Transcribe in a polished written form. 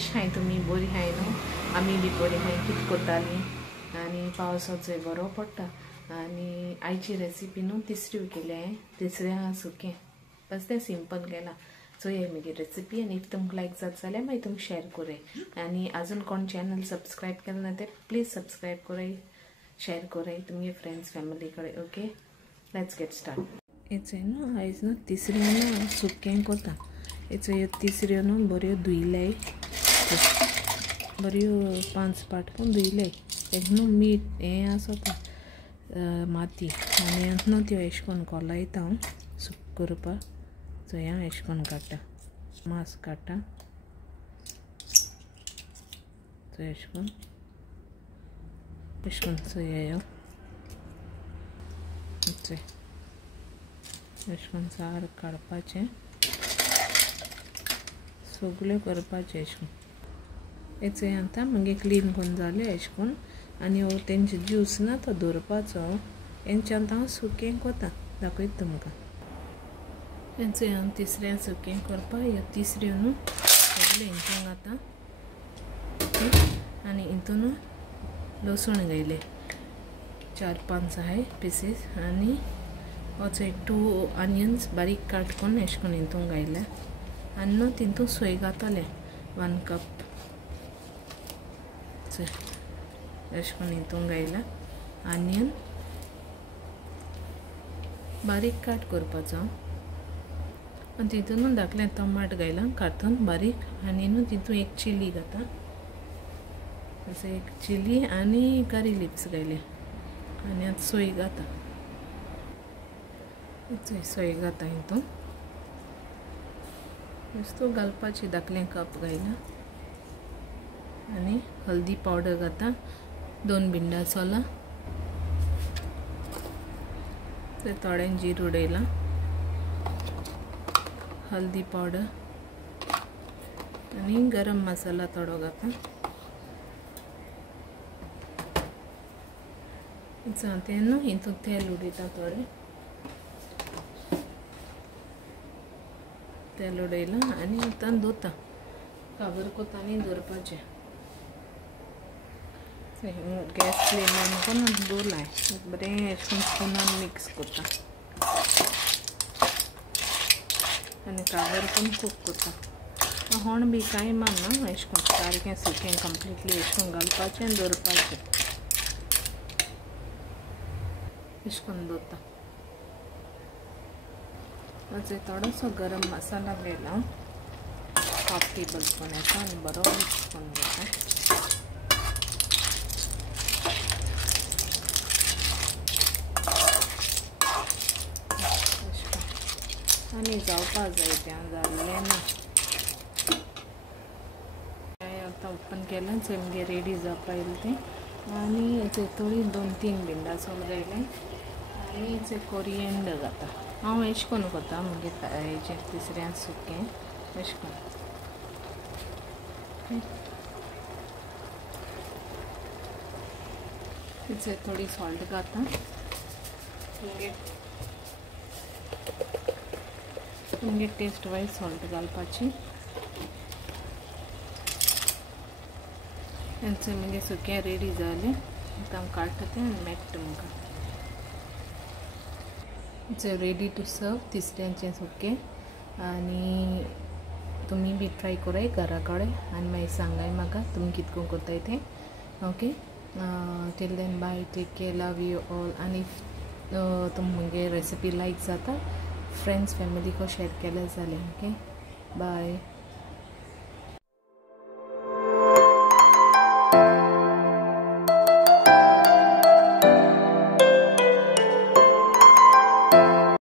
कशी हाय तुमी बरी हाय न्हू आमी बी बरी हाय कितें कोत्तालीं आनी पावसाचोय बरो पडटा आनी आयची रेसिपी न्हू तिसऱ्यो केलें तिसऱ्या सुकें बस तें सिंपल केलां सो हे म्हजी रेसिपी आनी इफ तुमकां लायक जाता जाल्यार मागीर तुमकां शेअर कोराय आनी आजून कोण चॅनल सबस्क्रायब केलें ना ते प्लीज सबस्क्रायब कोराय शेअर कोराय तुमगे फ्रेंड्स फॅमिली कडेन ओके लेट्स गेट स्टार्ट हेचो न्हू आयज न्हू तिसऱ्यो न्हू सुकें कोता हेचो ह्यो तिसऱ्यो न्हू बऱ्यो धुयल्याय बऱ्यो 5 पाटपून धुयल्याय एक न्हू मीठ हें आसता माती आनी न्हू त्यो एश कोन्न कोलायता हांव सूक करपाक सो हें हांव एश कोन्न काडटा मांस काडटा सो एश कोन्न सो हें एश कोन्न सार काडपाचें सगळ्यो करपाचें एश कोन्न हेचो आतां मागीर क्लीन करून जालें एश कोन्न आनी हो तेंचे ज्यूस ना तो दवरपाचो हेंच्यान हांव सुकें कोता दाखयता तुमकां हेंचो हांव तिसऱ्या सुकें करपाक ह्यो तिसऱ्यो न्हू सगळें हितून घाता आनी हितून लसूण घायले 4-5 आहाय पीसीस आनी होचो एक 2 ऑनियन्स बारीक काट करून एश कोन्न हितून घायल्या आनी न्हू तितून सोय घातले 1 कप एश कोन्न हितून घायला ऑनियन बारीक काट करपाचो आनी तितून धाकलें टमाट घायला कातून बारीक आनी न्हू तितून एक चिली घाता असो एक चिली आनी करी लिप्स घायले आनी आतां सोय घाता सोय घाता हितून नुस्तें घालपाची धाकलें कप घायला आनी हल्दी पावडर घाता 2 बिंडा सोलां ते थोडें जीर उडयला हल्दी पावडर आनी गरम मसाला थोडो घाता तें न्हू हितून तेल उडयता थोडें तेल उडयलां आनी आतां दवरता काबर कोता आनी दवरपाचें गॅस फ्लेम ऑन करून दवरलां बरें एश कोन्न स्पुनान मिक्स कोता आनी काबर करून कूक कोता होण बी कांय मारना एश कोन्न सारकें सुकें कंप्लीटली एश कोन्न घालपाचें आनी दवरपाचें एश कोन्न दवरता अजून थोडोसो गरम मसाला घायला 1/2 टेबलस्पून येता आनी बरो मिक्स करून घेता आनी जावपा जाय तें जाल्लें ना आतां ओपन केलें चल रेडी जावपा येयलें तें आनी हेचे थोडी 2-3 बिंडा सोल घायलें आनी हेचे कोरिएंडर घाता हांव एश कोन्न कोता म्हगे हेजें तिसऱ्या सुकें एश कोन्न हेचे थोडी सॉल्ट घाता तुमगे टेस्ट वायज सॉल्ट घालपाची हेंचें मगे सुकें रेडी जालें आतां हांव काडटा तें आनी मेळटा तुमकां इट्स रेडी टू सर्व तिसऱ्यांचें सुकें आनी तुमी बी ट्राय कोराय घरा कडेन आनी मागीर सांगाय म्हाका तुमी कितको कोत्ताय तें okay till then bye take care love you all आनी तुमगे रेसिपी लायक जाता फ्रेंड्स फॅमिली को शेअर केलें जालें ओके बाय